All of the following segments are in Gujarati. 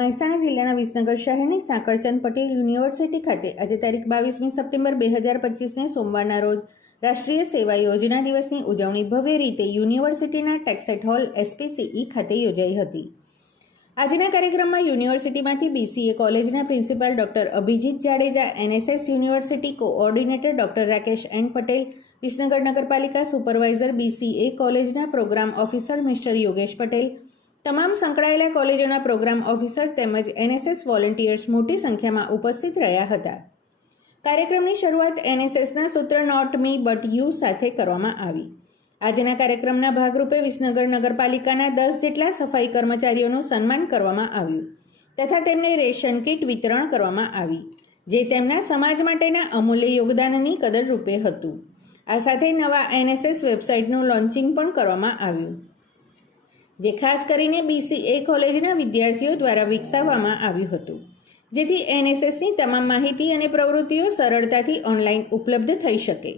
મહેસાણા જિલ્લાના વિસનગર શહેરની સાંકળચંદ પટેલ યુનિવર્સિટી ખાતે આજે તારીખ 22મી સપ્ટેમ્બર 2025ને સોમવારના રોજ રાષ્ટ્રીય સેવા યોજના દિવસની ઉજવણી ભવ્ય રીતે યુનિવર્સિટીના ટેક્સેટ હોલ SPCE ખાતે યોજાઈ હતી। આજના કાર્યક્રમમાં યુનિવર્સિટીમાંથી BCA કોલેજના principal doctor Abhijit Jadeja, NSS university coordinator doctor Rakesh N Patel, Visnagar નગરપાલિકા સુપરવાઇઝર BCA કોલેજના programme officer mister Yogesh Patel, તમામ સંકળાયેલા કોલેજોના પ્રોગ્રામ ઓફિસર તેમજ NSS વોલેન્ટિયર્સ મોટી સંખ્યામાં ઉપસ્થિત રહ્યા હતા। કાર્યક્રમની શરૂઆત NSSના સૂત્ર નોટ મી બટ યુ સાથે કરવામાં આવી। આજના કાર્યક્રમના ભાગરૂપે વિસનગર નગરપાલિકાના 10 જેટલા સફાઈ કર્મચારીઓનું સન્માન કરવામાં આવ્યું તથા તેમને રેશન કીટ વિતરણ કરવામાં આવી, જે તેમના સમાજ માટેના અમૂલ્ય યોગદાનની કદર રૂપે હતું। આ સાથે નવા NSS વેબસાઇટનું લોન્ચિંગ પણ કરવામાં આવ્યું, જે ખાસ કરીને BCA કોલેજના વિદ્યાર્થીઓ દ્વારા વિકસાવવામાં આવ્યું હતું, જેથી NSSની તમામ માહિતી અને પ્રવૃત્તિઓ સરળતાથી ઓનલાઈન ઉપલબ્ધ થઈ શકે।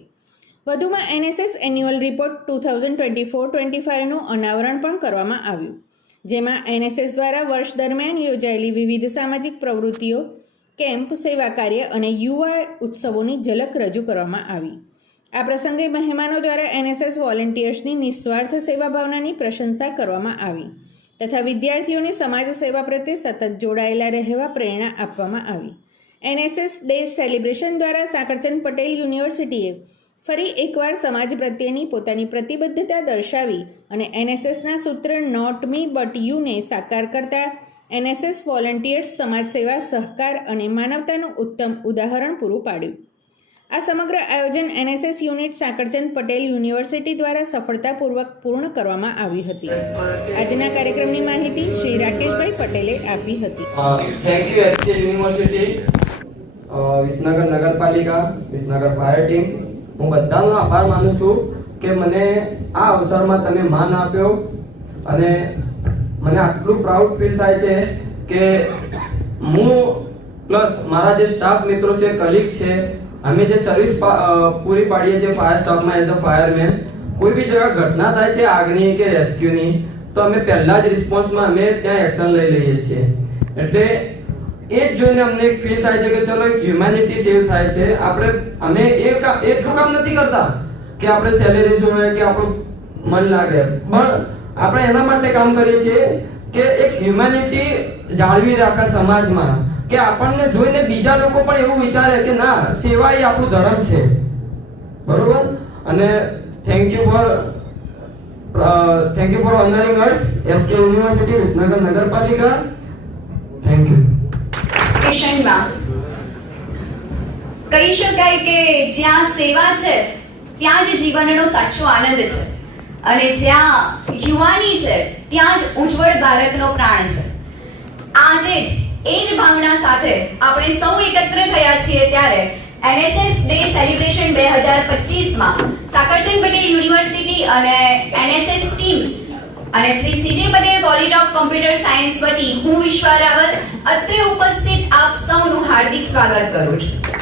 વધુમાં NSS એન્યુઅલ રિપોર્ટ 2024-25નું અનાવરણ પણ કરવામાં આવ્યું, જેમાં NSS દ્વારા વર્ષ દરમિયાન યોજાયેલી વિવિધ સામાજિક પ્રવૃત્તિઓ, કેમ્પ, સેવા કાર્ય અને યુવા ઉત્સવોની ઝલક રજૂ કરવામાં આવી। આ પ્રસંગે મહેમાનો દ્વારા NSS વોલેન્ટિયર્સની નિસ્વાર્થ સેવા ભાવનાની પ્રશંસા કરવામાં આવી તથા વિદ્યાર્થીઓને સમાજ સેવા પ્રત્યે સતત જોડાયેલા રહેવા પ્રેરણા આપવામાં આવી। NSS ડે સેલિબ્રેશન દ્વારા સાંકળચંદ પટેલ યુનિવર્સિટીએ ફરી એકવાર સમાજ પ્રત્યેની પોતાની પ્રતિબદ્ધતા દર્શાવી અને NSSના સૂત્ર નોટ મી બટ યુને સાકાર કરતા NSS વોલેન્ટિયર્સ સમાજ સેવા, સહકાર અને માનવતાનું ઉત્તમ ઉદાહરણ પૂરું પાડ્યું। આ સમગ્ર આયોજન NSS unit Sankalchand Patel university દ્વારા સફળતાપૂર્વક પૂર્ણ કરવામાં આવી હતી। આજના કાર્યક્રમની માહિતી શ્રી રાકેશભાઈ પટેલે આપી હતી। Thank you SK university, Visnagar નગરપાલિકા, વિસનગર ફાયર ટીમ, હું બધાનો આભાર માનું છું કે મને આ અવસરમાં તમે માન આપ્યો અને મને આટલું પ્રાઉડ ફીલ થાય છે કે હું પ્લસ મારા જે સ્ટાફ મિત્રો છે, કલીગ છે, અમે જે સર્વિસ પૂરી પાડીએ છીએ ફાયર સ્ટાફમાં એઝ અ ફાયરમેન, કોઈ બી જગ્યા ઘટના થાય છે આગની કે રેસ્ક્યુની, તો અમે પહેલા જ રિસ્પોન્સમાં અમે ત્યાં એક્શન લઈ લઈએ છીએ। એટલે એ જ જોઈને અમને એક ફીલ થાય છે કે ચલો એક હ્યુમેનિટી સેવ થાય છે। અમે એટલું કામ નથી કરતા કે આપણે સેલેરી જોઈએ કે આપણું મન લાગે, પણ આપણે એના માટે કામ કરીએ છીએ કે એક હ્યુમેનિટી જાળવી રાખે સમાજમાં, કે આપણને જોઈને બીજા લોકો પણ એવું વિચારે કે ના, સેવા એ આપણું ધર્મ છે, બરોબર। અને thank you for ઓનરિંગ us SK university, Visnagar નગરપાલિકા, થેન્ક યુ। કહી શકાય કે જ્યાં સેવા છે ત્યાં જ જીવનનો સાચો આનંદ છે અને જ્યાં યુવાની છે ત્યાં જ ઉજ્જવળ ભારતનો પ્રાણ છે। આજે જ એ જ ભાવના સાથે આપણે સૌ એકત્ર થયા છીએ ત્યારે NSS ડે સેલિબ્રેશન 2025માં સાંકળચંદ પટેલ યુનિવર્સિટી અને NSS ટીમ અને Shri CJ Patel college of computer science વતી હું વિશ્વા રાવલ અત્રે ઉપસ્થિત આપ સૌનું હાર્દિક સ્વાગત કરું છું।